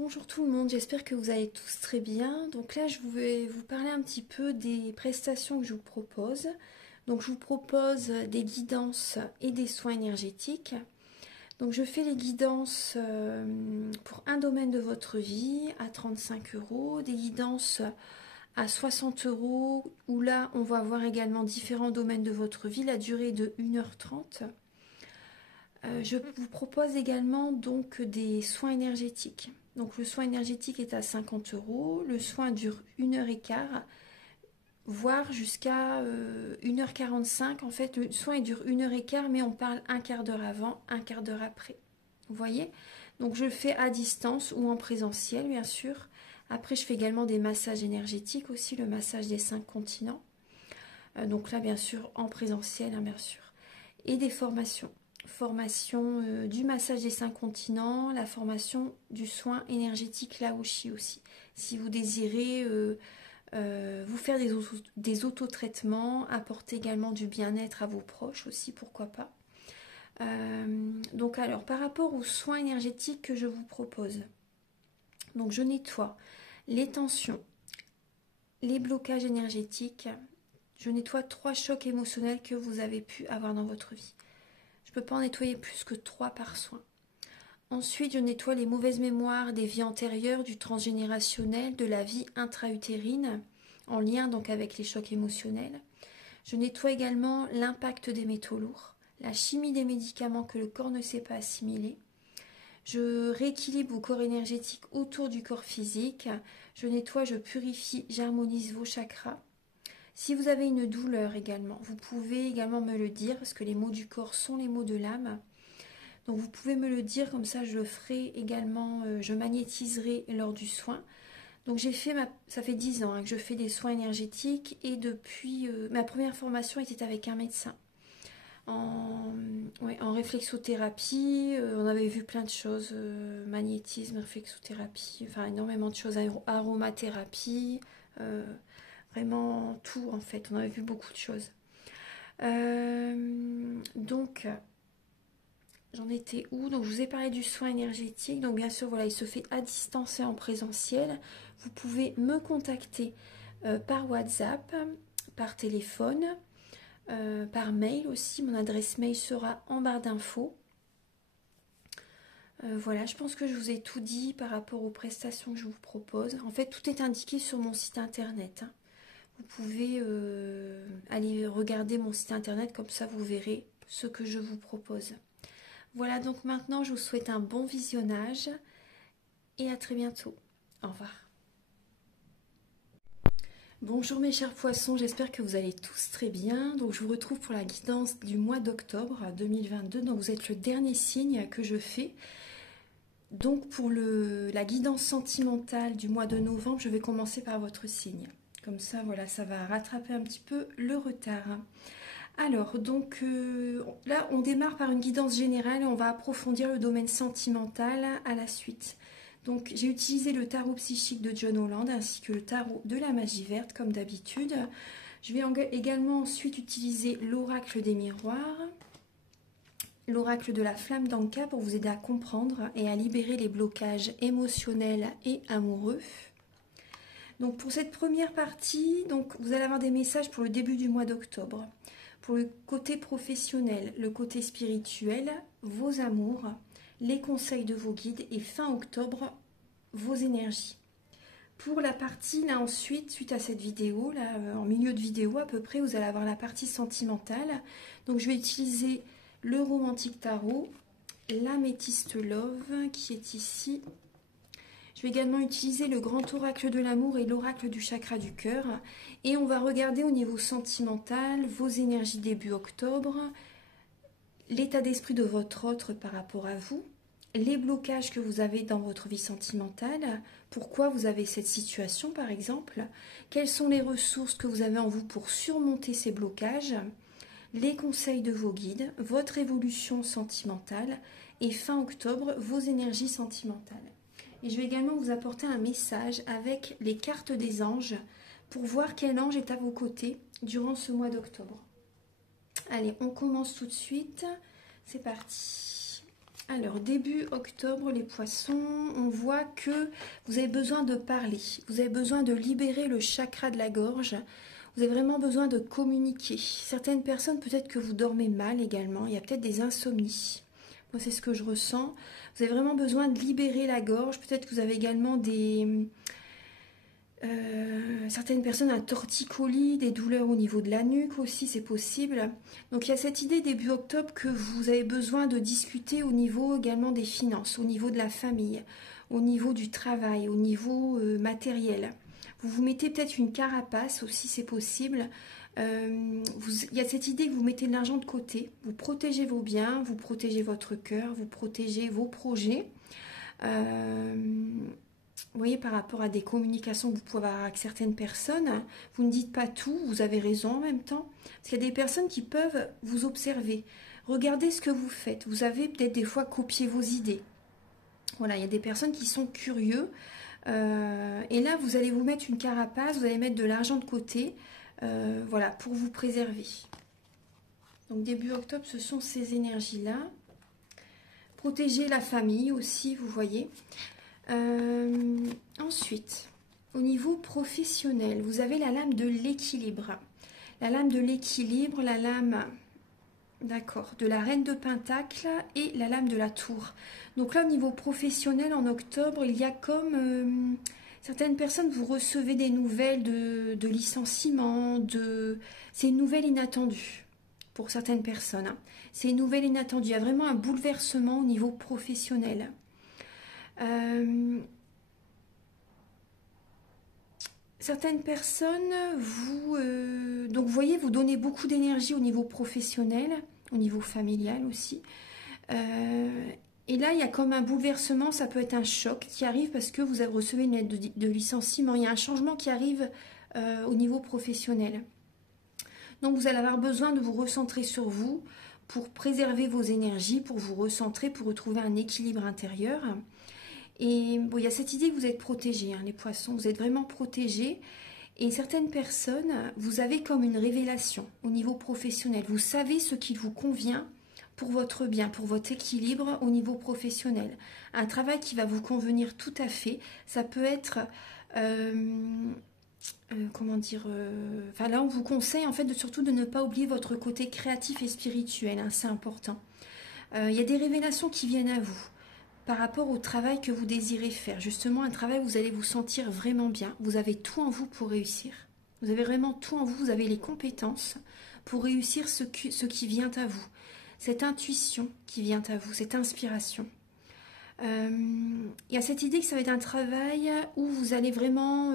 Bonjour tout le monde, j'espère que vous allez tous très bien. Donc là, je vais vous parler un petit peu des prestations que je vous propose. Donc je vous propose des guidances et des soins énergétiques. Donc je fais les guidances pour un domaine de votre vie à 35 €, des guidances à 60 € où là on va voir également différents domaines de votre vie, la durée est de 1h30. Je vous propose également donc des soins énergétiques. Donc le soin énergétique est à 50 €, le soin dure 1h15, voire jusqu'à 1h45. En fait, le soin il dure 1h15, mais on parle un quart d'heure avant, un quart d'heure après. Vous voyez? Donc je le fais à distance ou en présentiel, bien sûr. Après, je fais également des massages énergétiques aussi, le massage des 5 continents. Donc là, bien sûr, en présentiel, hein, bien sûr. Et des formations. Formation du massage des 5 continents, la formation du soin énergétique Laoshi aussi. Si vous désirez vous faire des autotraitements, apporter également du bien-être à vos proches aussi, pourquoi pas. Donc alors, par rapport aux soins énergétiques que je vous propose, donc je nettoie les tensions, les blocages énergétiques, je nettoie 3 chocs émotionnels que vous avez pu avoir dans votre vie. Je ne peux pas en nettoyer plus que 3 par soin. Ensuite, je nettoie les mauvaises mémoires des vies antérieures, du transgénérationnel, de la vie intra-utérine, en lien donc avec les chocs émotionnels. Je nettoie également l'impact des métaux lourds, la chimie des médicaments que le corps ne sait pas assimiler. Je rééquilibre vos corps énergétiques autour du corps physique. Je nettoie, je purifie, j'harmonise vos chakras. Si vous avez une douleur également, vous pouvez également me le dire, parce que les mots du corps sont les mots de l'âme. Donc vous pouvez me le dire, comme ça je le ferai également, je magnétiserai lors du soin. Donc ça fait 10 ans que je fais des soins énergétiques et depuis ma première formation était avec un médecin. En réflexothérapie, on avait vu plein de choses, magnétisme, réflexothérapie, enfin énormément de choses, aromathérapie, vraiment tout en fait, on avait vu beaucoup de choses. Donc, j'en étais où? Donc, je vous ai parlé du soin énergétique. Donc, bien sûr, voilà, il se fait à distance et en présentiel. Vous pouvez me contacter par WhatsApp, par téléphone, par mail aussi. Mon adresse mail sera en barre d'infos. Voilà, je pense que je vous ai tout dit par rapport aux prestations que je vous propose. En fait, tout est indiqué sur mon site internet, hein. Vous pouvez aller regarder mon site internet, comme ça vous verrez ce que je vous propose. Voilà, donc maintenant je vous souhaite un bon visionnage et à très bientôt. Au revoir. Bonjour mes chers poissons, j'espère que vous allez tous très bien. Donc je vous retrouve pour la guidance du mois d'octobre 2022. Donc vous êtes le dernier signe que je fais. Donc pour la guidance sentimentale du mois de novembre, je vais commencer par votre signe. Comme ça, voilà, ça va rattraper un petit peu le retard. Alors, donc là, on démarre par une guidance générale et on va approfondir le domaine sentimental à la suite. Donc, j'ai utilisé le tarot psychique de John Holland ainsi que le tarot de la magie verte, comme d'habitude. Je vais également ensuite utiliser l'oracle des miroirs, l'oracle de la flamme d'Anka pour vous aider à comprendre et à libérer les blocages émotionnels et amoureux. Donc pour cette première partie, donc vous allez avoir des messages pour le début du mois d'octobre. Pour le côté professionnel, le côté spirituel, vos amours, les conseils de vos guides et fin octobre, vos énergies. Pour la partie, là ensuite, suite à cette vidéo, là en milieu de vidéo à peu près, vous allez avoir la partie sentimentale. Donc je vais utiliser le romantique tarot, l'améthyste love qui est ici. Je vais également utiliser le grand oracle de l'amour et l'oracle du chakra du cœur. Et on va regarder au niveau sentimental vos énergies début octobre, l'état d'esprit de votre autre par rapport à vous, les blocages que vous avez dans votre vie sentimentale, pourquoi vous avez cette situation par exemple, quelles sont les ressources que vous avez en vous pour surmonter ces blocages, les conseils de vos guides, votre évolution sentimentale et fin octobre, vos énergies sentimentales. Et je vais également vous apporter un message avec les cartes des anges pour voir quel ange est à vos côtés durant ce mois d'octobre. Allez, on commence tout de suite. C'est parti. Alors, début octobre, les poissons, on voit que vous avez besoin de parler. Vous avez besoin de libérer le chakra de la gorge. Vous avez vraiment besoin de communiquer. Certaines personnes, peut-être que vous dormez mal également. Il y a peut-être des insomnies. Moi, c'est ce que je ressens. Vous avez vraiment besoin de libérer la gorge. Peut-être que vous avez également certaines personnes un torticolis, des douleurs au niveau de la nuque aussi, c'est possible. Donc il y a cette idée début octobre que vous avez besoin de discuter au niveau également des finances, au niveau de la famille, au niveau du travail, au niveau matériel. Vous vous mettez peut-être une carapace aussi, c'est possible. Il y a cette idée que vous mettez de l'argent de côté, vous protégez vos biens, vous protégez votre cœur, vous protégez vos projets. Vous voyez, par rapport à des communications que vous pouvez avoir avec certaines personnes, vous ne dites pas tout, vous avez raison en même temps. Parce qu'il y a des personnes qui peuvent vous observer. Regardez ce que vous faites. Vous avez peut-être des fois copié vos idées. Voilà, il y a des personnes qui sont curieux. Et là, vous allez vous mettre une carapace, vous allez mettre de l'argent de côté, voilà, pour vous préserver. Donc début octobre, ce sont ces énergies-là. Protéger la famille aussi, vous voyez. Ensuite, au niveau professionnel, vous avez la lame de l'équilibre. La lame de l'équilibre, la lame, d'accord, de la reine de Pentacle et la lame de la tour. Donc là, au niveau professionnel, en octobre, il y a comme certaines personnes, vous recevez des nouvelles de licenciement, c'est une nouvelle inattendue pour certaines personnes. Hein. C'est une nouvelle inattendue. Il y a vraiment un bouleversement au niveau professionnel. Certaines personnes, donc vous voyez, vous donnez beaucoup d'énergie au niveau professionnel, au niveau familial aussi. Et là, il y a comme un bouleversement, ça peut être un choc qui arrive parce que vous avez reçu une lettre de licenciement. Il y a un changement qui arrive au niveau professionnel. Donc vous allez avoir besoin de vous recentrer sur vous pour préserver vos énergies, pour vous recentrer, pour retrouver un équilibre intérieur. Et bon, il y a cette idée que vous êtes protégés, hein, les poissons, vous êtes vraiment protégés. Et certaines personnes, vous avez comme une révélation au niveau professionnel. Vous savez ce qui vous convient pour votre bien, pour votre équilibre au niveau professionnel. Un travail qui va vous convenir tout à fait. Ça peut être, comment dire, enfin là on vous conseille en fait surtout de ne pas oublier votre côté créatif et spirituel, hein, c'est important. Il y a des révélations qui viennent à vous par rapport au travail que vous désirez faire. Justement, un travail où vous allez vous sentir vraiment bien. Vous avez tout en vous pour réussir. Vous avez vraiment tout en vous. Vous avez les compétences pour réussir ce qui vient à vous. Cette intuition qui vient à vous, cette inspiration. Il y a cette idée que ça va être un travail où vous allez vraiment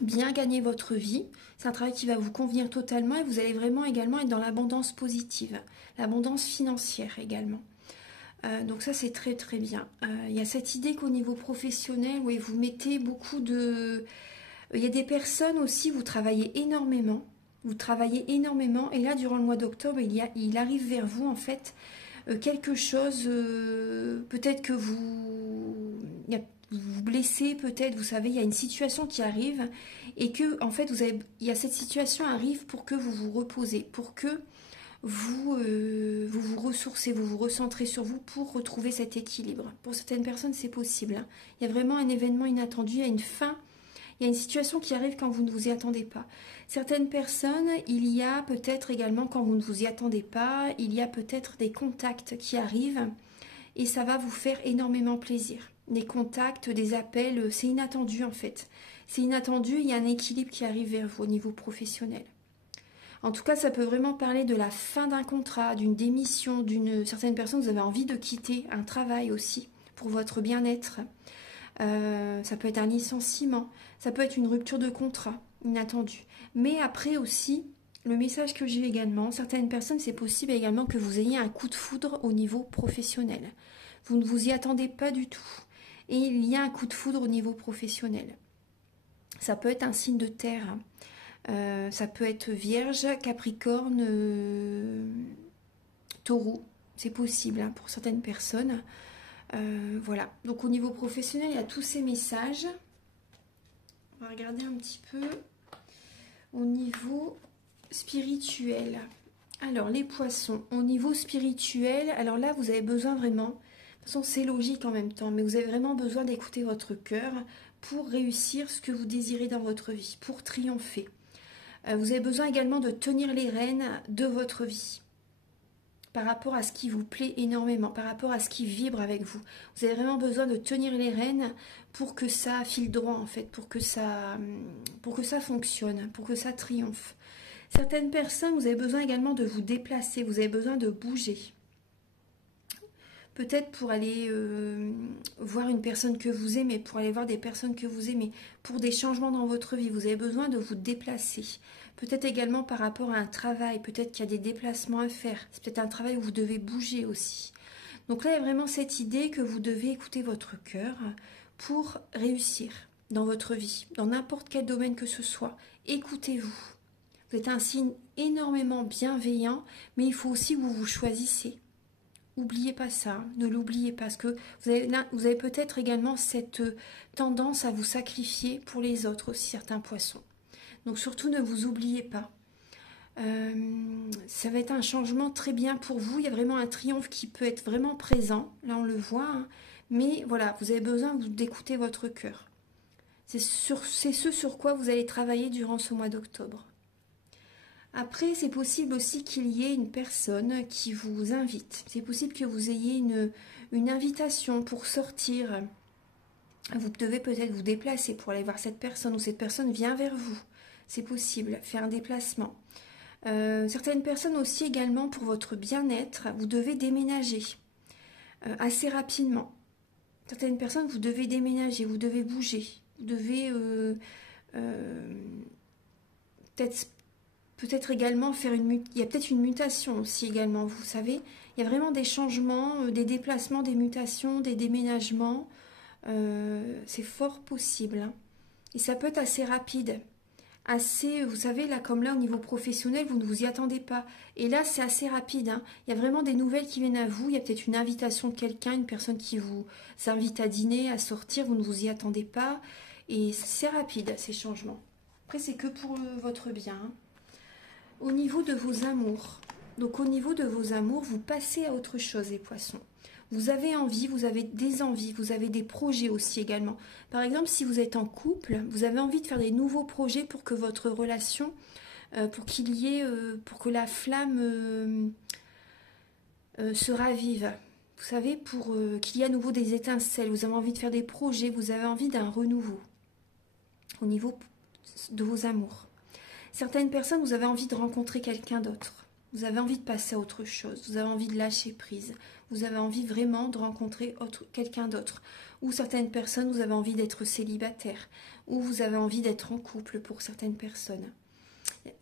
bien gagner votre vie. C'est un travail qui va vous convenir totalement et vous allez vraiment également être dans l'abondance positive, l'abondance financière également. Donc ça c'est très très bien. Il y a cette idée qu'au niveau professionnel, oui, vous mettez beaucoup de... Il y a des personnes aussi, vous travaillez énormément. Vous travaillez énormément et là durant le mois d'octobre, il arrive vers vous en fait quelque chose, peut-être que vous vous blessez, peut-être, vous savez, il y a une situation qui arrive et que en fait il y a cette situation arrive pour que vous vous reposez, pour que vous vous ressourcez, vous vous recentrez sur vous pour retrouver cet équilibre. Pour certaines personnes, c'est possible. Hein. Il y a vraiment un événement inattendu, il y a une fin, il y a une situation qui arrive quand vous ne vous y attendez pas. Certaines personnes, il y a peut-être également, quand vous ne vous y attendez pas, il y a peut-être des contacts qui arrivent et ça va vous faire énormément plaisir. Des contacts, des appels, c'est inattendu en fait. C'est inattendu, il y a un équilibre qui arrive vers vous au niveau professionnel. En tout cas, ça peut vraiment parler de la fin d'un contrat, d'une démission, certaines personnes, vous avez envie de quitter un travail aussi pour votre bien-être. Ça peut être un licenciement, ça peut être une rupture de contrat inattendue. Mais après aussi, le message que j'ai également, certaines personnes, c'est possible également que vous ayez un coup de foudre au niveau professionnel. Vous ne vous y attendez pas du tout. Et il y a un coup de foudre au niveau professionnel. Ça peut être un signe de terre. Ça peut être Vierge, Capricorne, Taureau. C'est possible hein, pour certaines personnes. Voilà. Donc au niveau professionnel, il y a tous ces messages. On va regarder un petit peu au niveau spirituel. Alors, les poissons, au niveau spirituel, alors là, vous avez besoin vraiment, de toute façon, c'est logique en même temps, mais vous avez vraiment besoin d'écouter votre cœur pour réussir ce que vous désirez dans votre vie, pour triompher. Vous avez besoin également de tenir les rênes de votre vie, par rapport à ce qui vous plaît énormément, par rapport à ce qui vibre avec vous. Vous avez vraiment besoin de tenir les rênes pour que ça file droit, en fait, pour que ça fonctionne, pour que ça triomphe. Certaines personnes, vous avez besoin également de vous déplacer, vous avez besoin de bouger. Peut-être pour aller voir une personne que vous aimez, pour aller voir des personnes que vous aimez, pour des changements dans votre vie, vous avez besoin de vous déplacer. Peut-être également par rapport à un travail, peut-être qu'il y a des déplacements à faire. C'est peut-être un travail où vous devez bouger aussi. Donc là, il y a vraiment cette idée que vous devez écouter votre cœur pour réussir dans votre vie, dans n'importe quel domaine que ce soit. Écoutez-vous. Vous êtes un signe énormément bienveillant, mais il faut aussi que vous vous choisissez. N'oubliez pas ça, ne l'oubliez pas, parce que vous avez peut-être également cette tendance à vous sacrifier pour les autres aussi, certains poissons. Donc surtout ne vous oubliez pas. Ça va être un changement très bien pour vous. Il y a vraiment un triomphe qui peut être vraiment présent. Là, on le voit. Hein. Mais voilà, vous avez besoin d'écouter votre cœur. C'est ce sur quoi vous allez travailler durant ce mois d'octobre. Après, c'est possible aussi qu'il y ait une personne qui vous invite. C'est possible que vous ayez une invitation pour sortir. Vous devez peut-être vous déplacer pour aller voir cette personne ou cette personne vient vers vous. C'est possible, faire un déplacement. Certaines personnes aussi également pour votre bien-être, vous devez déménager assez rapidement. Certaines personnes, vous devez déménager, vous devez bouger. Vous devez peut-être également faire il y a peut-être une mutation aussi également, vous savez. Il y a vraiment des changements, des déplacements, des mutations, des déménagements. C'est fort possible. Hein. Et ça peut être assez rapide. Assez, vous savez, là comme là au niveau professionnel, vous ne vous y attendez pas. Et là, c'est assez rapide. Hein. Il y a vraiment des nouvelles qui viennent à vous. Il y a peut-être une invitation de quelqu'un, une personne qui vous invite à dîner, à sortir. Vous ne vous y attendez pas. Et c'est rapide, ces changements. Après, c'est que pour votre bien. Hein. Au niveau de vos amours, donc au niveau de vos amours, vous passez à autre chose, les poissons. Vous avez envie, vous avez des envies, vous avez des projets aussi également. Par exemple, si vous êtes en couple, vous avez envie de faire des nouveaux projets pour que votre relation, pour que la flamme se ravive. Vous savez, pour qu'il y ait à nouveau des étincelles. Vous avez envie de faire des projets, vous avez envie d'un renouveau au niveau de vos amours. Certaines personnes, vous avez envie de rencontrer quelqu'un d'autre. Vous avez envie de passer à autre chose. Vous avez envie de lâcher prise. Vous avez envie vraiment de rencontrer quelqu'un d'autre. Ou certaines personnes, vous avez envie d'être célibataire. Ou vous avez envie d'être en couple pour certaines personnes.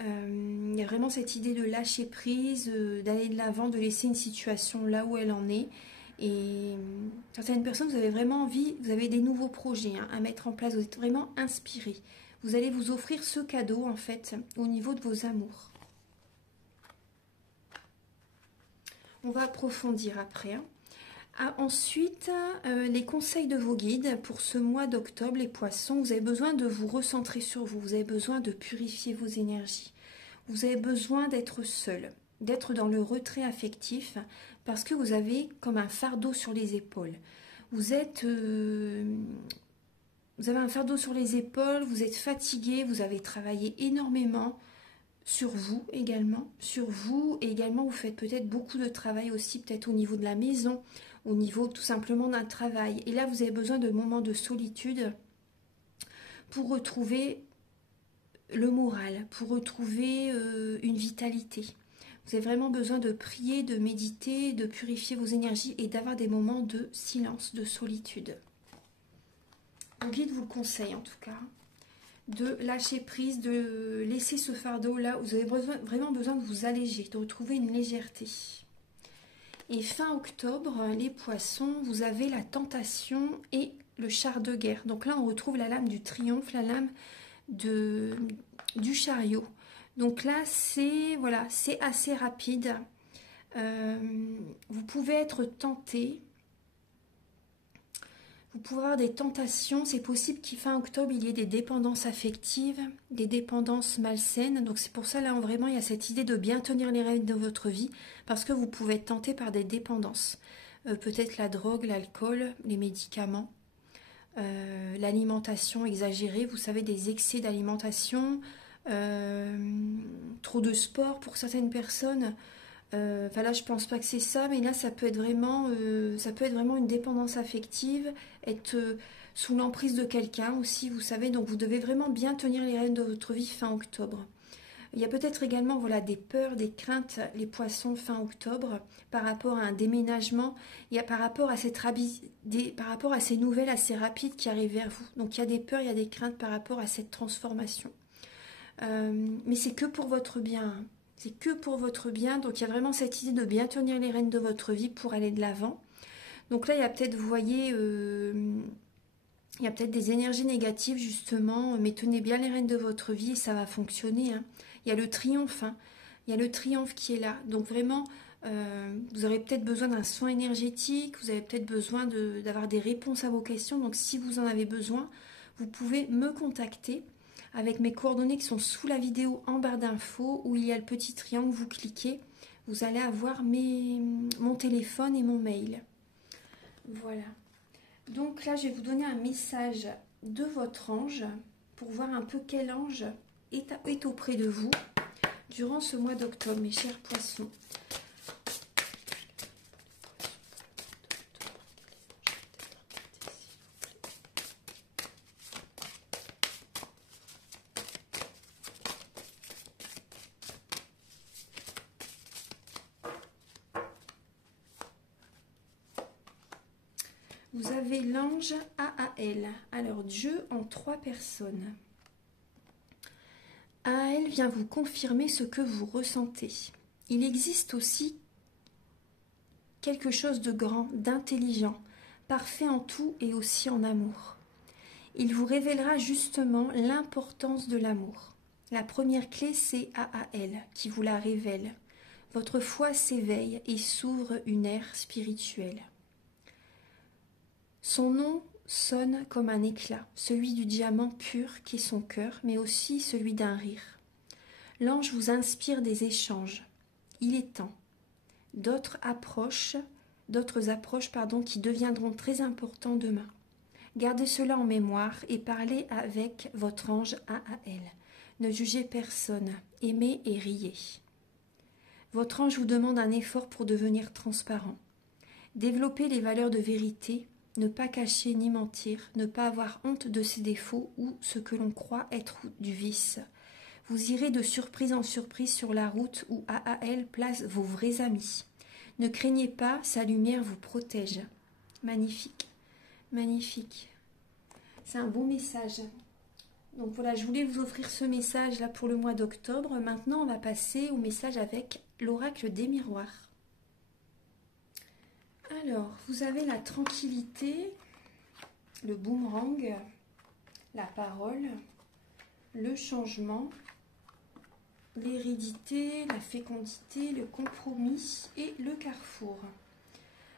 Il y a vraiment cette idée de lâcher prise, d'aller de l'avant, de laisser une situation là où elle en est. Et certaines personnes, vous avez vraiment envie, vous avez des nouveaux projets à mettre en place. Vous êtes vraiment inspiré. Vous allez vous offrir ce cadeau, en fait, au niveau de vos amours. On va approfondir après. Hein. Ensuite, les conseils de vos guides pour ce mois d'octobre, les poissons. Vous avez besoin de vous recentrer sur vous. Vous avez besoin de purifier vos énergies. Vous avez besoin d'être seul, d'être dans le retrait affectif, parce que vous avez comme un fardeau sur les épaules. Vous avez un fardeau sur les épaules, vous êtes fatigué, vous avez travaillé énormément sur vous également. Sur vous, et également, vous faites peut-être beaucoup de travail aussi, peut-être au niveau de la maison, au niveau tout simplement d'un travail. Et là, vous avez besoin de moments de solitude pour retrouver le moral, pour retrouver une vitalité. Vous avez vraiment besoin de prier, de méditer, de purifier vos énergies et d'avoir des moments de silence, de solitude. Mon guide vous conseille en tout cas de lâcher prise, de laisser ce fardeau là où vous avez vraiment besoin de vous alléger, de retrouver une légèreté. Et fin octobre, les poissons, vous avez la tentation et le char de guerre. Donc là, on retrouve la lame du triomphe, la lame du chariot. Donc là, c'est assez rapide. Vous pouvez être tenté Vous pouvez avoir des tentations. C'est possible qu'à fin octobre, il y ait des dépendances affectives, des dépendances malsaines. Donc c'est pour ça, là, vraiment, il y a cette idée de bien tenir les règles de votre vie, parce que vous pouvez être tenté par des dépendances. Peut-être la drogue, l'alcool, les médicaments, l'alimentation exagérée. Vous savez, des excès d'alimentation, trop de sport pour certaines personnes. Enfin là, je pense pas que c'est ça, mais là, ça peut être vraiment une dépendance affective, être sous l'emprise de quelqu'un aussi, vous savez. Donc, vous devez vraiment bien tenir les rênes de votre vie fin octobre. Il y a peut-être également, voilà, des peurs, des craintes, les poissons fin octobre, par rapport à un déménagement, il y a par rapport à par rapport à ces nouvelles assez rapides qui arrivent vers vous. Donc, il y a des peurs, il y a des craintes par rapport à cette transformation. Mais c'est que pour votre bien, hein. C'est que pour votre bien, donc il y a vraiment cette idée de bien tenir les rênes de votre vie pour aller de l'avant. Donc là, il y a peut-être, vous voyez, il y a peut-être des énergies négatives justement, mais tenez bien les rênes de votre vie et ça va fonctionner, hein. Il y a le triomphe, hein. Il y a le triomphe qui est là. Donc vraiment, vous aurez peut-être besoin d'un soin énergétique, vous avez peut-être besoin d'avoir des réponses à vos questions. Donc si vous en avez besoin, vous pouvez me contacter avec mes coordonnées qui sont sous la vidéo en barre d'infos, où il y a le petit triangle, vous cliquez, vous allez avoir mon téléphone et mon mail. Voilà. Donc là, je vais vous donner un message de votre ange pour voir un peu quel ange est auprès de vous durant ce mois d'octobre, mes chers poissons. Vous avez l'ange Aael. Alors, Dieu en 3 personnes. Aael vient vous confirmer ce que vous ressentez. Il existe aussi quelque chose de grand, d'intelligent, parfait en tout et aussi en amour. Il vous révélera justement l'importance de l'amour. La première clé, c'est Aael qui vous la révèle. Votre foi s'éveille et s'ouvre une ère spirituelle. Son nom sonne comme un éclat, celui du diamant pur qui est son cœur, mais aussi celui d'un rire. L'ange vous inspire des échanges. Il est temps. D'autres approches, qui deviendront très importants demain. Gardez cela en mémoire et parlez avec votre ange Aael. Ne jugez personne, aimez et riez. Votre ange vous demande un effort pour devenir transparent. Développez les valeurs de vérité, ne pas cacher ni mentir, ne pas avoir honte de ses défauts ou ce que l'on croit être du vice. Vous irez de surprise en surprise sur la route où Aael place vos vrais amis. Ne craignez pas, sa lumière vous protège. Magnifique, magnifique. C'est un beau message. Donc voilà, je voulais vous offrir ce message là pour le mois d'octobre. Maintenant, on va passer au message avec l'oracle des miroirs. Alors, vous avez la tranquillité, le boomerang, la parole, le changement, l'hérédité, la fécondité, le compromis et le carrefour.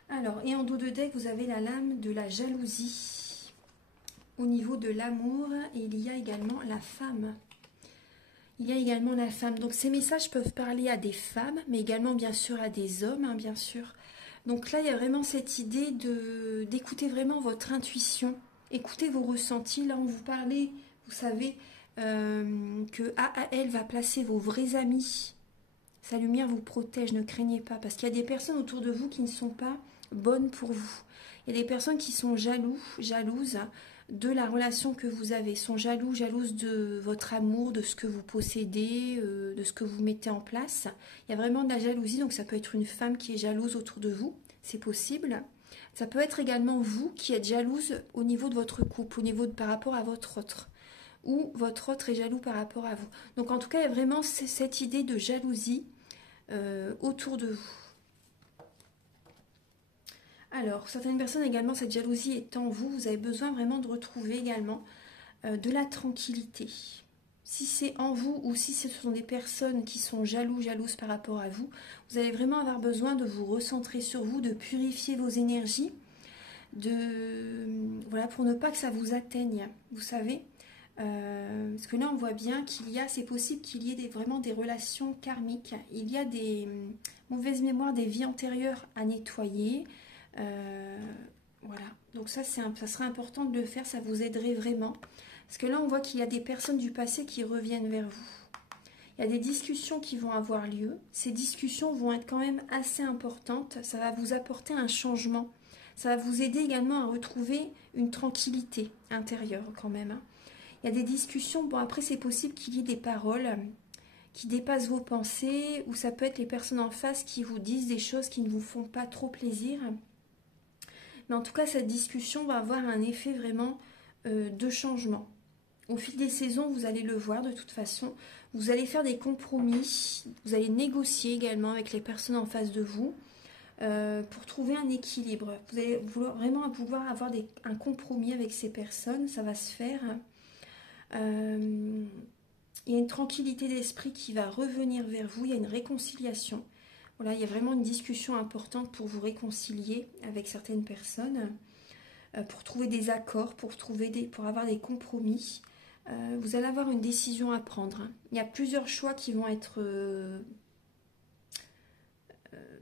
Alors, et en dos de deck, vous avez la lame de la jalousie. Au niveau de l'amour, il y a également la femme. Il y a également la femme. Donc, ces messages peuvent parler à des femmes, mais également, bien sûr, à des hommes, hein, bien sûr. Donc là, il y a vraiment cette idée d'écouter vraiment votre intuition. Écoutez vos ressentis. Là, on vous parlait, vous savez, que Aael va placer vos vrais amis. Sa lumière vous protège, ne craignez pas. Parce qu'il y a des personnes autour de vous qui ne sont pas bonnes pour vous. Il y a des personnes qui sont jalouses de la relation que vous avez. Sont jalouses de votre amour, de ce que vous possédez, de ce que vous mettez en place. Il y a vraiment de la jalousie, donc ça peut être une femme qui est jalouse autour de vous. C'est possible. Ça peut être également vous qui êtes jalouse au niveau de votre couple, par rapport à votre autre. Ou votre autre est jaloux par rapport à vous. Donc en tout cas, il y a vraiment cette idée de jalousie autour de vous. Alors, certaines personnes également, cette jalousie est en vous. Vous avez besoin vraiment de retrouver également de la tranquillité. Si c'est en vous ou si ce sont des personnes qui sont jalouses par rapport à vous, vous allez vraiment avoir besoin de vous recentrer sur vous, de purifier vos énergies, voilà, pour ne pas que ça vous atteigne, vous savez. Parce que là, on voit bien c'est possible qu'il y ait vraiment des relations karmiques. Il y a des mauvaises mémoires des vies antérieures à nettoyer. Voilà, donc ça serait important de le faire, ça vous aiderait vraiment. Parce que là, on voit qu'il y a des personnes du passé qui reviennent vers vous. Il y a des discussions qui vont avoir lieu. Ces discussions vont être quand même assez importantes. Ça va vous apporter un changement. Ça va vous aider également à retrouver une tranquillité intérieure quand même, hein. Il y a des discussions, bon après c'est possible qu'il y ait des paroles qui dépassent vos pensées, ou ça peut être les personnes en face qui vous disent des choses qui ne vous font pas trop plaisir. Mais en tout cas, cette discussion va avoir un effet vraiment de changement. Au fil des saisons, vous allez le voir de toute façon. Vous allez faire des compromis, vous allez négocier également avec les personnes en face de vous pour trouver un équilibre. Vous allez vraiment vouloir avoir un compromis avec ces personnes, ça va se faire. Il y a une tranquillité d'esprit qui va revenir vers vous, il y a une réconciliation. Voilà, il y a vraiment une discussion importante pour vous réconcilier avec certaines personnes, pour trouver des accords, pour avoir des compromis. Vous allez avoir une décision à prendre, hein. Il y a plusieurs choix qui vont être...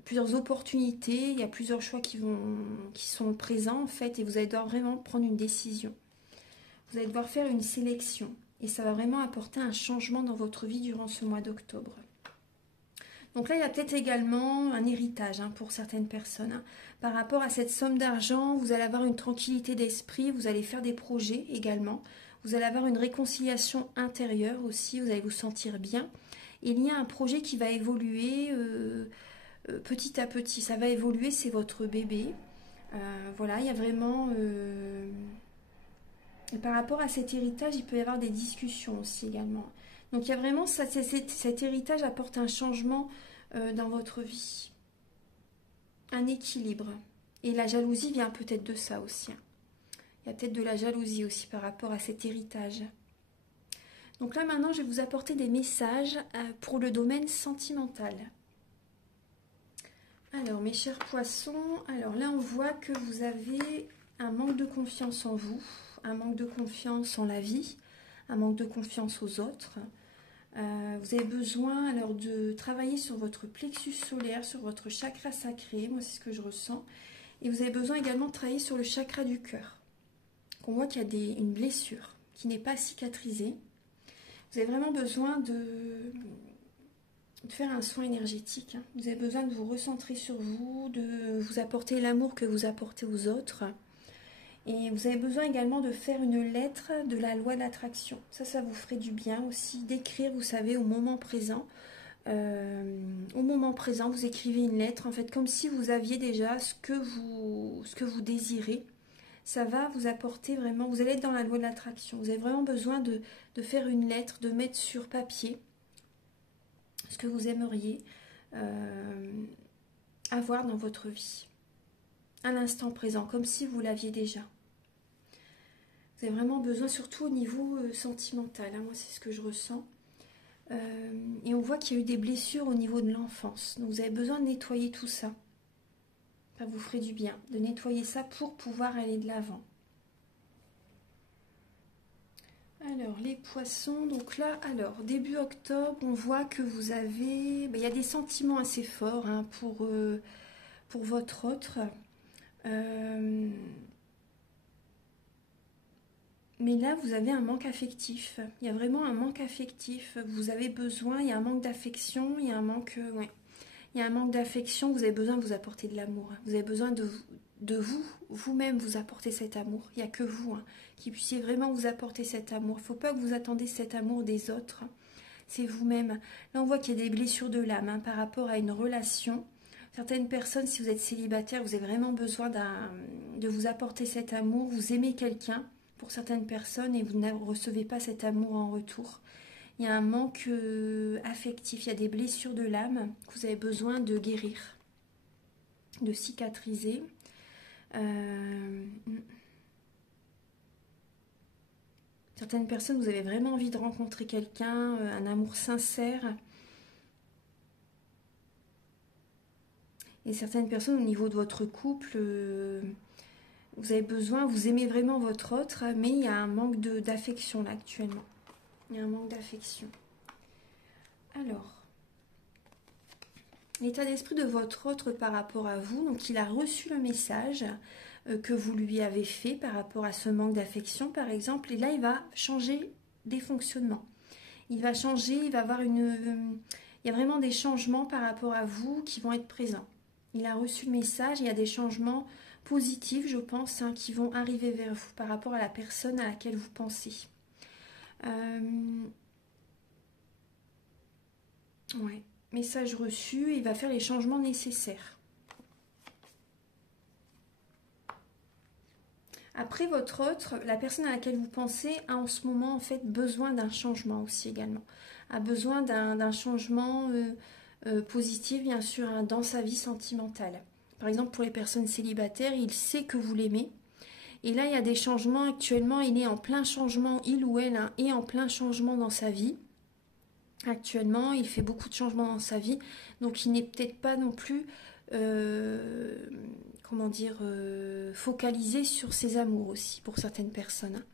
plusieurs opportunités, il y a plusieurs choix qui sont présents en fait, et vous allez devoir vraiment prendre une décision. Vous allez devoir faire une sélection, et ça va vraiment apporter un changement dans votre vie durant ce mois d'octobre. Donc là, il y a peut-être également un héritage, hein, pour certaines personnes, hein. Par rapport à cette somme d'argent, vous allez avoir une tranquillité d'esprit, vous allez faire des projets également. Vous allez avoir une réconciliation intérieure aussi, vous allez vous sentir bien. Et il y a un projet qui va évoluer petit à petit. Ça va évoluer, c'est votre bébé. Voilà, il y a vraiment... Et par rapport à cet héritage, il peut y avoir des discussions aussi également. Donc il y a vraiment cet héritage apporte un changement dans votre vie. Un équilibre. Et la jalousie vient peut-être de ça aussi, hein. Il y a peut-être de la jalousie aussi par rapport à cet héritage. Donc là maintenant, je vais vous apporter des messages pour le domaine sentimental. Alors mes chers poissons, alors là on voit que vous avez un manque de confiance en vous, un manque de confiance en la vie, un manque de confiance aux autres. Vous avez besoin alors de travailler sur votre plexus solaire, sur votre chakra sacré, moi c'est ce que je ressens. Et vous avez besoin également de travailler sur le chakra du cœur. On voit qu'il y a une blessure qui n'est pas cicatrisée. Vous avez vraiment besoin de faire un soin énergétique, hein. Vous avez besoin de vous recentrer sur vous, de vous apporter l'amour que vous apportez aux autres. Et vous avez besoin également de faire une lettre de la loi de l'attraction. Ça vous ferait du bien aussi, d'écrire, vous savez, au moment présent. Au moment présent, vous écrivez une lettre, en fait, comme si vous aviez déjà ce que vous désirez. Ça va vous apporter vraiment, vous allez être dans la loi de l'attraction. Vous avez vraiment besoin de faire une lettre, de mettre sur papier ce que vous aimeriez avoir dans votre vie. À l'instant présent, comme si vous l'aviez déjà. Vous avez vraiment besoin, surtout au niveau sentimental, hein, moi c'est ce que je ressens. Et on voit qu'il y a eu des blessures au niveau de l'enfance. Donc vous avez besoin de nettoyer tout ça. Ça vous ferait du bien de nettoyer ça pour pouvoir aller de l'avant. Alors les poissons, donc là, alors début octobre, on voit que vous avez, il y a des sentiments assez forts, hein, pour votre autre. Mais là, vous avez un manque affectif. Il y a vraiment un manque affectif. Vous avez besoin, il y a un manque d'affection, il y a un manque, ouais. Il y a un manque d'affection, vous avez besoin de vous apporter de l'amour. Vous avez besoin de vous-même vous apporter cet amour. Il n'y a que vous, hein, qui puissiez vraiment vous apporter cet amour. Il ne faut pas que vous attendiez cet amour des autres. C'est vous-même. Là, on voit qu'il y a des blessures de l'âme, hein, par rapport à une relation. Certaines personnes, si vous êtes célibataire, vous avez vraiment besoin de vous apporter cet amour. Vous aimez quelqu'un pour certaines personnes et vous ne recevez pas cet amour en retour. Il y a un manque affectif, il y a des blessures de l'âme que vous avez besoin de guérir, de cicatriser. Certaines personnes, vous avez vraiment envie de rencontrer quelqu'un, un amour sincère. Et certaines personnes, au niveau de votre couple, Vous avez besoin, vous aimez vraiment votre autre, mais il y a un manque d'affection là actuellement. Il y a un manque d'affection. Alors, l'état d'esprit de votre autre par rapport à vous, donc il a reçu le message que vous lui avez fait par rapport à ce manque d'affection par exemple, et là il va changer des fonctionnements. Il va changer, il va avoir il y a vraiment des changements par rapport à vous qui vont être présents. Il a reçu le message, il y a des changements positifs, je pense, hein, qui vont arriver vers vous par rapport à la personne à laquelle vous pensez. Ouais. Message reçu, il va faire les changements nécessaires. Après, votre autre, la personne à laquelle vous pensez a en ce moment en fait besoin d'un changement aussi également. A besoin d'un changement positif bien sûr hein, dans sa vie sentimentale. Par exemple pour les personnes célibataires, il sait que vous l'aimez. Et là il y a des changements actuellement, il est en plein changement, il ou elle hein, est en plein changement dans sa vie. Actuellement, il fait beaucoup de changements dans sa vie, donc il n'est peut-être pas non plus, comment dire, focalisé sur ses amours aussi, pour certaines personnes.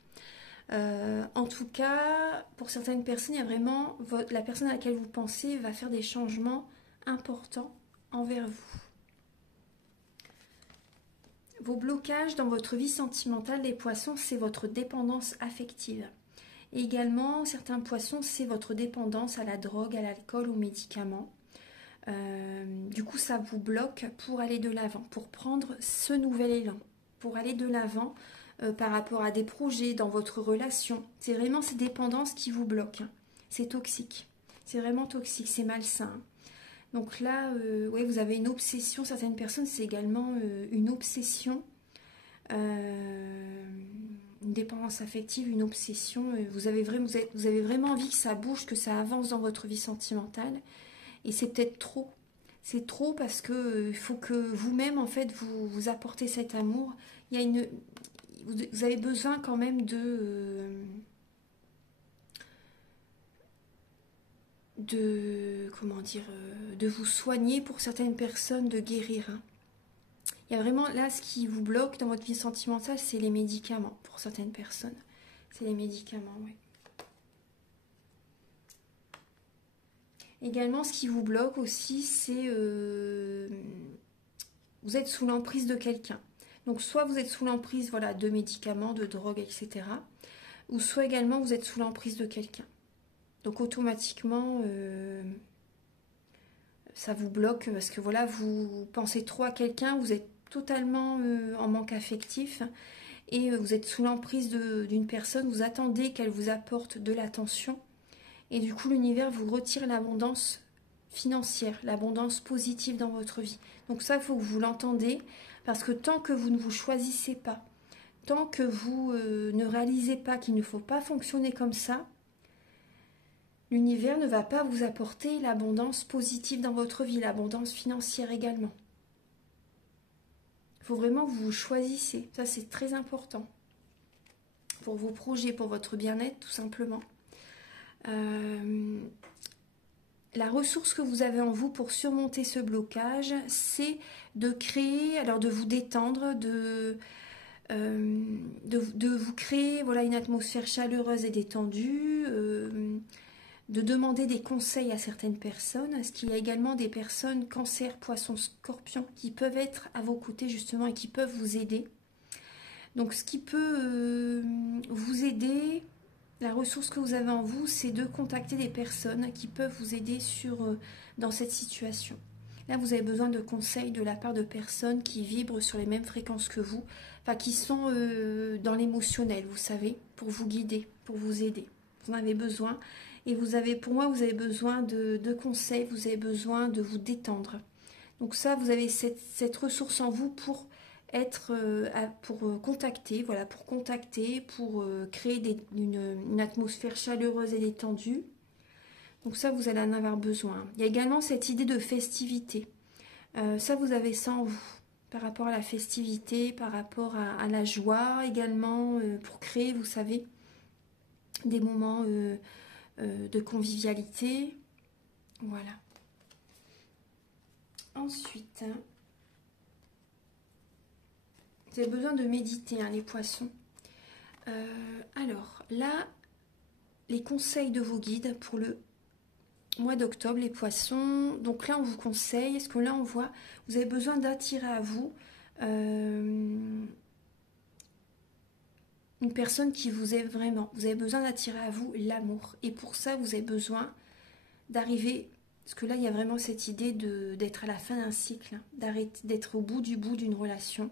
En tout cas, pour certaines personnes, il y a vraiment, la personne à laquelle vous pensez va faire des changements importants envers vous. Vos blocages dans votre vie sentimentale, les poissons, c'est votre dépendance affective. Et également, certains poissons, c'est votre dépendance à la drogue, à l'alcool, aux médicaments. Du coup, ça vous bloque pour aller de l'avant, pour prendre ce nouvel élan, pour aller de l'avant par rapport à des projets dans votre relation. C'est vraiment ces dépendances qui vous bloquent. Hein. C'est toxique. C'est vraiment toxique, c'est malsain. Donc là, ouais, vous avez une obsession. Certaines personnes, c'est également une obsession. Une dépendance affective, une obsession. Vous avez vraiment envie que ça bouge, que ça avance dans votre vie sentimentale. Et c'est peut-être trop. C'est trop parce que il faut que vous-même, en fait, vous apportez cet amour. Il y a vous avez besoin quand même comment dire, de vous soigner pour certaines personnes, de guérir. Hein. Il y a vraiment là ce qui vous bloque dans votre vie sentimentale, c'est les médicaments pour certaines personnes. C'est les médicaments, oui. Également, ce qui vous bloque aussi, c'est vous êtes sous l'emprise de quelqu'un. Donc, soit vous êtes sous l'emprise voilà, de médicaments, de drogue, etc. Ou soit également vous êtes sous l'emprise de quelqu'un. Donc, automatiquement, ça vous bloque parce que voilà, vous pensez trop à quelqu'un, vous êtes totalement en manque affectif et vous êtes sous l'emprise d'une personne, vous attendez qu'elle vous apporte de l'attention et du coup l'univers vous retire l'abondance financière, l'abondance positive dans votre vie. Donc ça, il faut que vous l'entendez parce que tant que vous ne vous choisissez pas, tant que vous ne réalisez pas qu'il ne faut pas fonctionner comme ça, l'univers ne va pas vous apporter l'abondance positive dans votre vie, l'abondance financière également. Il faut vraiment que vous vous choisissez. Ça, c'est très important. Pour vos projets, pour votre bien-être, tout simplement. La ressource que vous avez en vous pour surmonter ce blocage, c'est de créer, alors de vous détendre, de vous créer voilà, une atmosphère chaleureuse et détendue, de demander des conseils à certaines personnes, parce qu'il y a également des personnes cancer, poisson, scorpion qui peuvent être à vos côtés justement et qui peuvent vous aider. Donc ce qui peut vous aider, la ressource que vous avez en vous, c'est de contacter des personnes qui peuvent vous aider dans cette situation. Là, vous avez besoin de conseils de la part de personnes qui vibrent sur les mêmes fréquences que vous, enfin qui sont dans l'émotionnel, vous savez, pour vous guider, pour vous aider. Vous en avez besoin. Et pour moi, vous avez besoin de conseils, vous avez besoin de vous détendre. Donc ça, vous avez cette ressource en vous pour contacter, voilà, pour créer une atmosphère chaleureuse et détendue. Donc ça, vous allez en avoir besoin. Il y a également cette idée de festivité. Ça, vous avez ça en vous, par rapport à la festivité, par rapport à la joie également, pour créer, vous savez, des moments de convivialité. Voilà. Ensuite, Vous avez besoin de méditer, hein, les poissons. Alors, là, les conseils de vos guides pour le mois d'octobre, les poissons. Donc là, on vous conseille, est-ce que là, on voit, vous avez besoin d'attirer à vous une personne qui vous aime vraiment. Vous avez besoin d'attirer à vous l'amour. Et pour ça, vous avez besoin d'arriver, parce que là, il y a vraiment cette idée d'être à la fin d'un cycle, hein, d'être au bout d'une relation.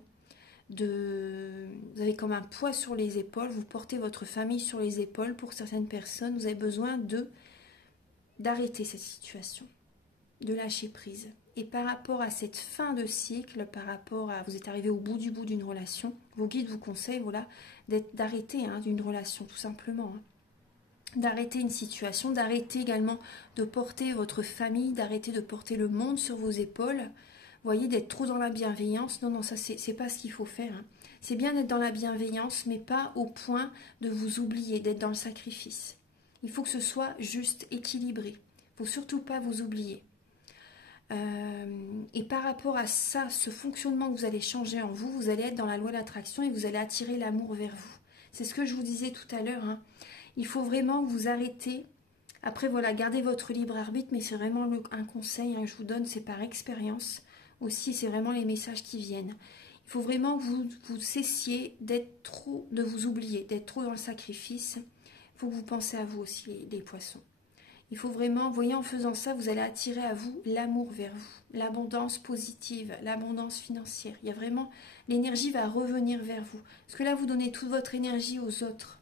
Vous avez comme un poids sur les épaules, vous portez votre famille sur les épaules. Pour certaines personnes, vous avez besoin d'arrêter cette situation, de lâcher prise. Et par rapport à cette fin de cycle, par rapport à vous êtes arrivé au bout d'une relation, vos guides vous conseillent, voilà, d'arrêter, hein, d'une relation, tout simplement. Hein. D'arrêter une situation, d'arrêter également de porter votre famille, d'arrêter de porter le monde sur vos épaules. Vous voyez, d'être trop dans la bienveillance. Non, non, ça, c'est pas ce qu'il faut faire. Hein. C'est bien d'être dans la bienveillance, mais pas au point de vous oublier, d'être dans le sacrifice. Il faut que ce soit juste équilibré. Il ne faut surtout pas vous oublier. Et par rapport à ça, ce fonctionnement que vous allez changer en vous, vous allez être dans la loi d'attraction et vous allez attirer l'amour vers vous. C'est ce que je vous disais tout à l'heure. Hein. Il faut vraiment que vous arrêtez. Après, voilà, gardez votre libre arbitre, mais c'est vraiment un conseil, hein, que je vous donne, c'est par expérience. Aussi, c'est vraiment les messages qui viennent. Il faut vraiment que vous cessiez de vous oublier, d'être trop dans le sacrifice. Il faut que vous pensiez à vous aussi, les poissons. Il faut vraiment, vous voyez, en faisant ça, vous allez attirer à vous l'amour vers vous, l'abondance positive, l'abondance financière. Il y a vraiment, l'énergie va revenir vers vous. Parce que là, vous donnez toute votre énergie aux autres.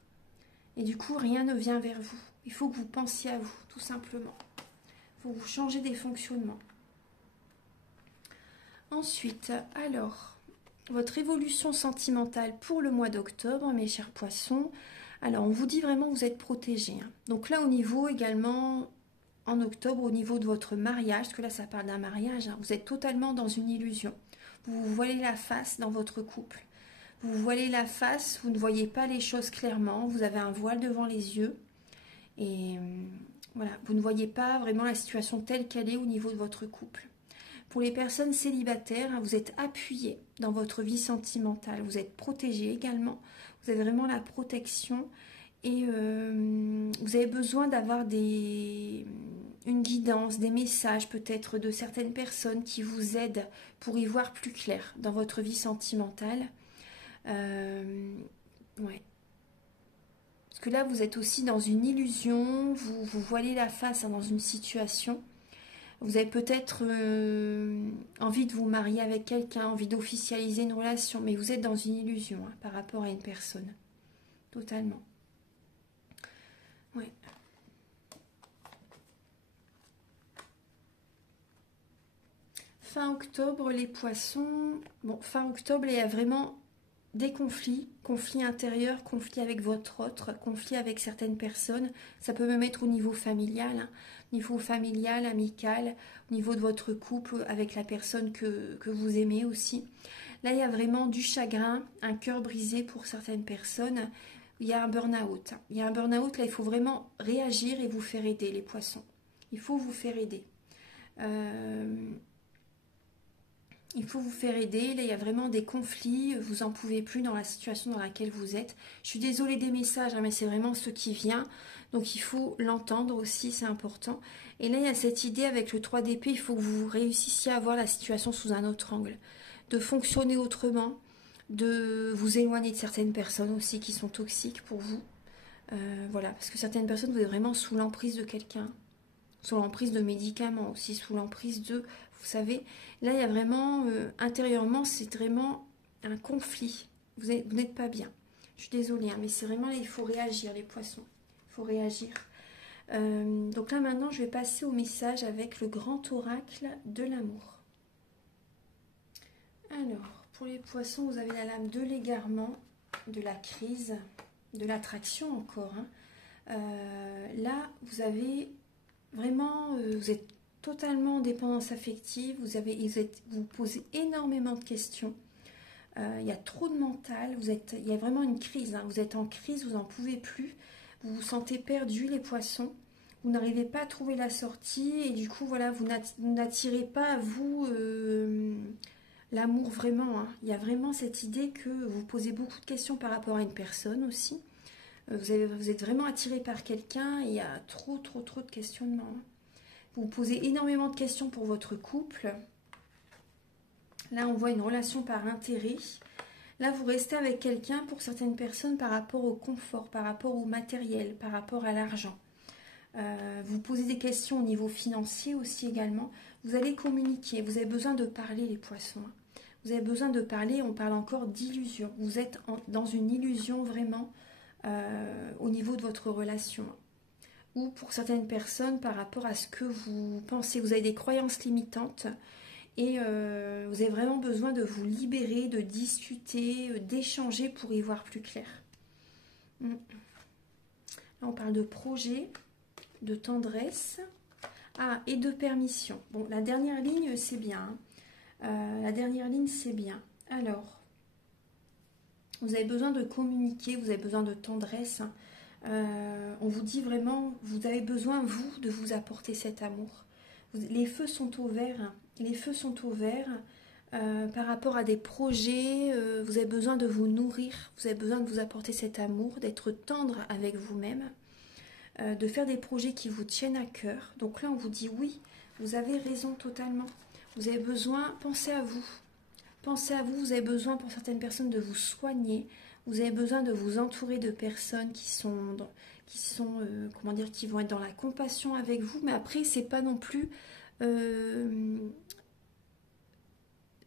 Et du coup, rien ne vient vers vous. Il faut que vous pensiez à vous, tout simplement. Il faut que vous changez des fonctionnements. Ensuite, alors, votre évolution sentimentale pour le mois d'octobre, mes chers poissons. Alors, on vous dit vraiment que vous êtes protégés. Hein. Donc là, au niveau également, en octobre, au niveau de votre mariage, parce que là, ça parle d'un mariage, hein, vous êtes totalement dans une illusion. Vous vous voilez la face dans votre couple. Vous vous voilez la face, vous ne voyez pas les choses clairement, vous avez un voile devant les yeux. Et voilà, vous ne voyez pas vraiment la situation telle qu'elle est au niveau de votre couple. Pour les personnes célibataires, hein, vous êtes appuyés dans votre vie sentimentale, vous êtes protégés également. Vous avez vraiment la protection et vous avez besoin d'avoir une guidance, des messages peut-être de certaines personnes qui vous aident pour y voir plus clair dans votre vie sentimentale. Ouais. Parce que là, vous êtes aussi dans une illusion, vous voilez la face, hein, dans une situation. Vous avez peut-être envie de vous marier avec quelqu'un, envie d'officialiser une relation, mais vous êtes dans une illusion, hein, par rapport à une personne. Totalement. Ouais. Fin octobre, les poissons. Bon, fin octobre, il y a vraiment des conflits intérieurs, conflits avec votre autre, conflits avec certaines personnes. Ça peut même être au niveau familial, hein. Niveau familial, amical, au niveau de votre couple, avec la personne que vous aimez aussi. Là, il y a vraiment du chagrin, un cœur brisé pour certaines personnes. Il y a un burn-out. Il y a un burn-out, là, il faut vraiment réagir et vous faire aider, les poissons. Il faut vous faire aider. Il faut vous faire aider. Là, il y a vraiment des conflits. Vous n'en pouvez plus dans la situation dans laquelle vous êtes. Je suis désolée des messages, hein, mais c'est vraiment ce qui vient. Donc, il faut l'entendre aussi, c'est important. Et là, il y a cette idée avec le 3 d'épée. Il faut que vous réussissiez à voir la situation sous un autre angle. De fonctionner autrement. De vous éloigner de certaines personnes aussi qui sont toxiques pour vous. Voilà, parce que certaines personnes, vous êtes vraiment sous l'emprise de quelqu'un. Sous l'emprise de médicaments aussi. Sous l'emprise de... Vous savez, là, il y a vraiment, intérieurement, c'est vraiment un conflit. Vous n'êtes pas bien. Je suis désolée, hein, mais c'est vraiment là, il faut réagir, les poissons. Il faut réagir. Donc là, maintenant, je vais passer au message avec le grand oracle de l'amour. Alors, pour les poissons, vous avez la lame de l'égarement, de la crise, de l'attraction encore. Hein. Là, vous avez vraiment, vous êtes totalement en dépendance affective, vous posez énormément de questions, il y a trop de mental, il y a vraiment une crise, hein, vous êtes en crise, vous n'en pouvez plus, vous vous sentez perdu, les poissons, vous n'arrivez pas à trouver la sortie et du coup voilà, vous n'attirez pas à vous l'amour vraiment, hein. Il y a vraiment cette idée que vous posez beaucoup de questions par rapport à une personne aussi. Vous êtes vraiment attiré par quelqu'un et il y a trop de questionnements, hein. Vous posez énormément de questions pour votre couple. Là, on voit une relation par intérêt. Là, vous restez avec quelqu'un pour certaines personnes par rapport au confort, par rapport au matériel, par rapport à l'argent. Vous posez des questions au niveau financier aussi également. Vous allez communiquer, vous avez besoin de parler les poissons. Vous avez besoin de parler, on parle encore d'illusion. Vous êtes dans une illusion vraiment au niveau de votre relation. Ou pour certaines personnes par rapport à ce que vous pensez. Vous avez des croyances limitantes et vous avez vraiment besoin de vous libérer, de discuter, d'échanger pour y voir plus clair. Là, on parle de projet, de tendresse, et de permission. Bon, la dernière ligne, c'est bien. La dernière ligne, c'est bien. Alors, vous avez besoin de communiquer, vous avez besoin de tendresse. On vous dit vraiment, vous avez besoin, vous, de vous apporter cet amour. Les feux sont au vert. Les feux sont au vert. Par rapport à des projets, vous avez besoin de vous nourrir. Vous avez besoin de vous apporter cet amour, d'être tendre avec vous-même. De faire des projets qui vous tiennent à cœur. Donc là, on vous dit oui, vous avez raison totalement. Vous avez besoin, pensez à vous. Pensez à vous, vous avez besoin pour certaines personnes de vous soigner. Vous avez besoin de vous entourer de personnes qui vont être dans la compassion avec vous. Mais après, c'est pas non plus...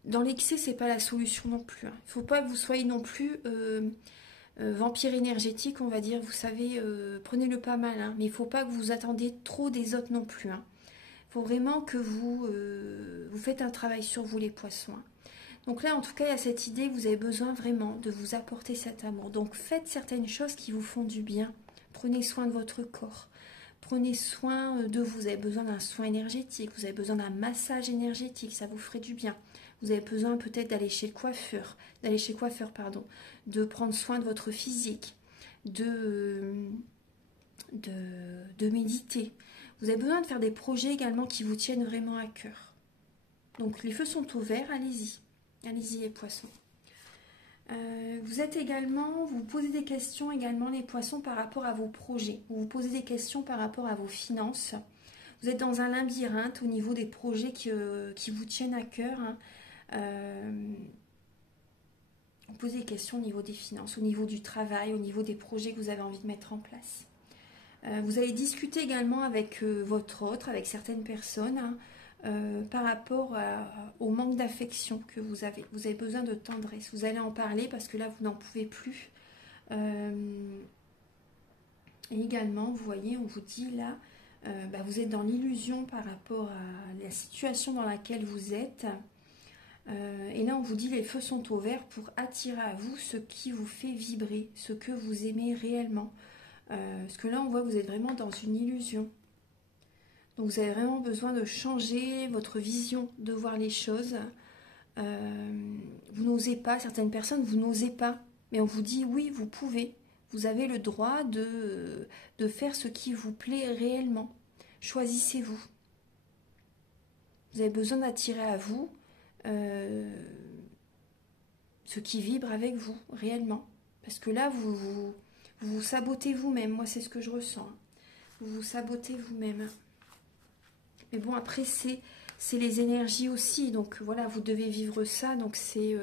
dans l'excès, c'est pas la solution non plus. Il ne faut pas que vous soyez non plus... vampire énergétique, on va dire, vous savez, prenez-le pas mal, hein, mais il ne faut pas que vous attendiez trop des autres non plus. Il faut vraiment que vous faites un travail sur vous, les poissons. Hein. Donc là, en tout cas, il y a cette idée, vous avez besoin vraiment de vous apporter cet amour. Donc faites certaines choses qui vous font du bien. Prenez soin de votre corps. Prenez soin de vous. Vous avez besoin d'un soin énergétique. Vous avez besoin d'un massage énergétique. Ça vous ferait du bien. Vous avez besoin peut-être d'aller chez le coiffeur. De prendre soin de votre physique. De méditer. Vous avez besoin de faire des projets également qui vous tiennent vraiment à cœur. Donc les feux sont ouverts. Allez-y. Allez-y les poissons. Vous posez des questions également les poissons par rapport à vos projets. Vous posez des questions par rapport à vos finances. Vous êtes dans un labyrinthe au niveau des projets qui vous tiennent à cœur. Vous posez des questions au niveau des finances, au niveau du travail, au niveau des projets que vous avez envie de mettre en place. Vous allez discuter également avec votre autre, avec certaines personnes. Par rapport au manque d'affection que vous avez. Vous avez besoin de tendresse. Vous allez en parler parce que là, vous n'en pouvez plus. Et également, vous voyez, on vous dit là, vous êtes dans l'illusion par rapport à la situation dans laquelle vous êtes. Et là, on vous dit les feux sont au vert pour attirer à vous ce qui vous fait vibrer, ce que vous aimez réellement. Parce que là, on voit que vous êtes vraiment dans une illusion. Donc vous avez vraiment besoin de changer votre vision de voir les choses. Vous n'osez pas, certaines personnes, vous n'osez pas. Mais on vous dit oui, vous pouvez. Vous avez le droit de faire ce qui vous plaît réellement. Choisissez-vous. Vous avez besoin d'attirer à vous ce qui vibre avec vous, réellement. Parce que là, vous sabotez vous-même. Moi, c'est ce que je ressens. Vous vous sabotez vous-même. Mais bon, après, c'est les énergies aussi. Donc voilà, vous devez vivre ça. Donc c'est...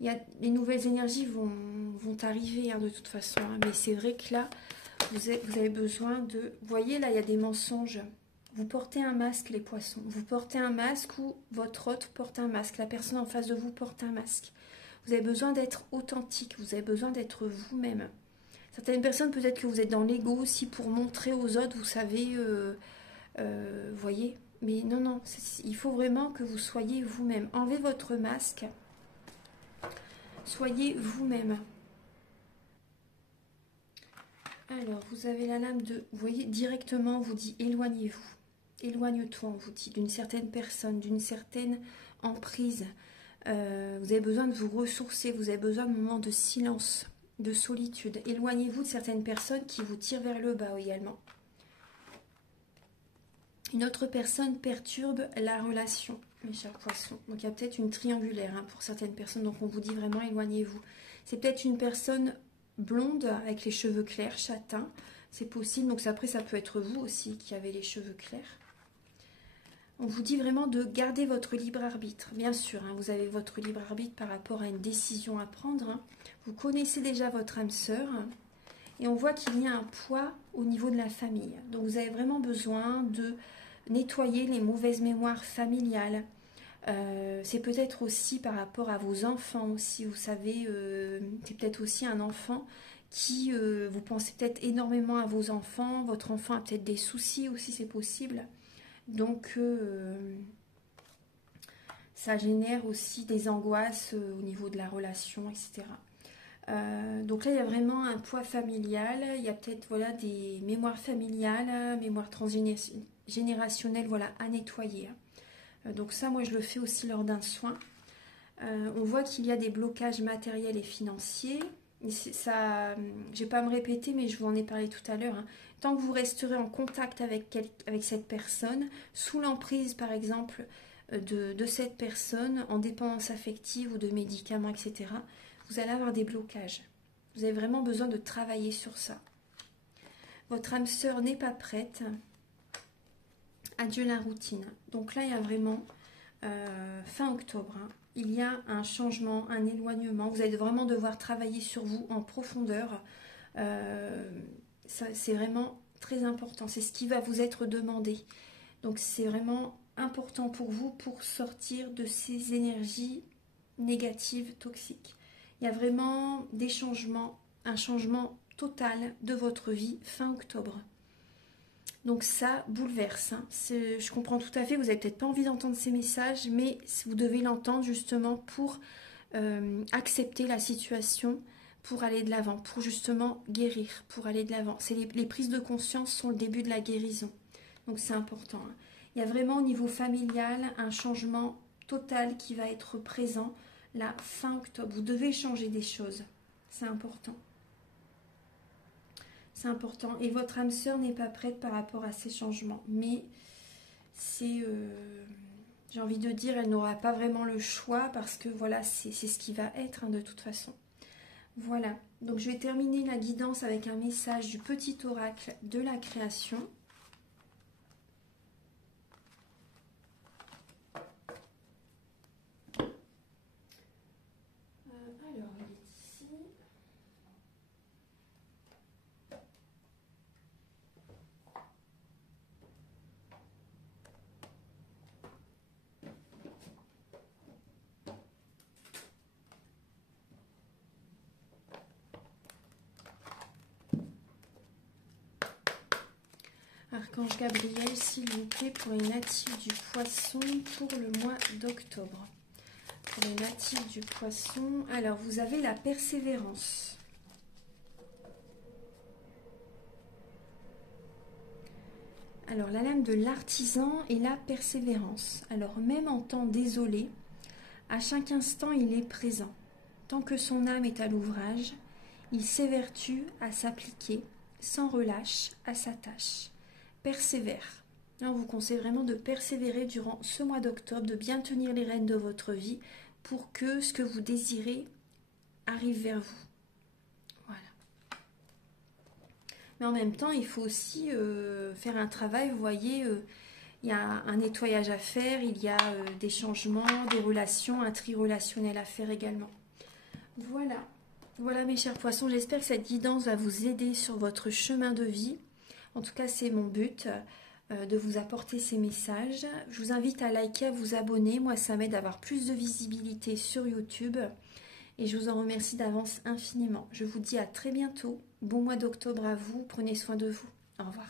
les nouvelles énergies vont arriver de toute façon. Mais c'est vrai que là, vous avez besoin de... Vous voyez, là, il y a des mensonges. Vous portez un masque, les poissons. Vous portez un masque ou votre hôte porte un masque. La personne en face de vous porte un masque. Vous avez besoin d'être authentique. Vous avez besoin d'être vous-même. Certaines personnes, peut-être que vous êtes dans l'ego aussi pour montrer aux autres, vous savez... voyez, mais non, il faut vraiment que vous soyez vous-même. Enlevez votre masque. Soyez vous-même. Alors, vous avez la lame de... Vous voyez, directement, on vous dit éloignez-vous. Éloigne-toi, on vous dit, d'une certaine personne, d'une certaine emprise. Vous avez besoin de vous ressourcer. Vous avez besoin de moments de silence, de solitude. Éloignez-vous de certaines personnes qui vous tirent vers le bas également. Une autre personne perturbe la relation. mes chers poissons. Donc, il y a peut-être une triangulaire hein, pour certaines personnes. Donc, on vous dit vraiment éloignez-vous. C'est peut-être une personne blonde avec les cheveux clairs, châtains. C'est possible. Donc, après, ça peut être vous aussi qui avez les cheveux clairs. On vous dit vraiment de garder votre libre arbitre. Bien sûr, hein, vous avez votre libre arbitre par rapport à une décision à prendre. Hein. Vous connaissez déjà votre âme sœur. Et on voit qu'il y a un poids au niveau de la famille. Donc, vous avez vraiment besoin de nettoyer les mauvaises mémoires familiales. C'est peut-être aussi par rapport à vos enfants aussi. Vous savez, c'est peut-être aussi un enfant qui, vous pensez peut-être énormément à vos enfants. Votre enfant a peut-être des soucis aussi, c'est possible. Donc, ça génère aussi des angoisses au niveau de la relation, etc. Donc là, il y a vraiment un poids familial. Il y a peut-être voilà, des mémoires familiales, mémoires transgénérationnelles voilà, à nettoyer. Donc ça, moi, je le fais aussi lors d'un soin. On voit qu'il y a des blocages matériels et financiers. Ça, je ne vais pas me répéter, mais je vous en ai parlé tout à l'heure. Hein. Tant que vous resterez en contact avec cette personne, sous l'emprise, par exemple, de cette personne, en dépendance affective ou de médicaments, etc., vous allez avoir des blocages. Vous avez vraiment besoin de travailler sur ça. Votre âme sœur n'est pas prête. Adieu la routine. Donc là, il y a vraiment, fin octobre, hein, il y a un changement, un éloignement. Vous allez vraiment devoir travailler sur vous en profondeur. C'est vraiment très important. C'est ce qui va vous être demandé. Donc c'est vraiment important pour vous pour sortir de ces énergies négatives, toxiques. Il y a vraiment des changements, un changement total de votre vie fin octobre. Donc ça bouleverse. Hein. Je comprends tout à fait, vous n'avez peut-être pas envie d'entendre ces messages, mais vous devez l'entendre justement pour accepter la situation, pour aller de l'avant, pour justement guérir, pour aller de l'avant. Les prises de conscience sont le début de la guérison. Donc c'est important. Hein. Il y a vraiment au niveau familial un changement total qui va être présent la fin octobre. Vous devez changer des choses. C'est important. C'est important. Et votre âme sœur n'est pas prête par rapport à ces changements. Mais c'est, j'ai envie de dire, elle n'aura pas vraiment le choix parce que voilà, c'est ce qui va être hein, de toute façon. Voilà. Donc je vais terminer la guidance avec un message du petit oracle de la création. Alors, il est ici. Archange Gabriel, s'il vous plaît, pour les natifs du poisson pour le mois d'octobre. Pour les natifs du poisson, alors vous avez la persévérance. Alors la lame de l'artisan et la persévérance. Alors même en temps désolé, à chaque instant il est présent. Tant que son âme est à l'ouvrage, il s'évertue à s'appliquer, sans relâche, à sa tâche. Persévère. On vous conseille vraiment de persévérer durant ce mois d'octobre, de bien tenir les rênes de votre vie pour que ce que vous désirez arrive vers vous. Voilà. Mais en même temps, il faut aussi faire un travail. Vous voyez, il y a un nettoyage à faire, il y a des changements, des relations, un tri relationnel à faire également. Voilà. Voilà mes chers poissons, j'espère que cette guidance va vous aider sur votre chemin de vie. En tout cas, c'est mon but de vous apporter ces messages. Je vous invite à liker, à vous abonner. Moi, ça m'aide à avoir plus de visibilité sur YouTube. Et je vous en remercie d'avance infiniment. Je vous dis à très bientôt. Bon mois d'octobre à vous. Prenez soin de vous. Au revoir.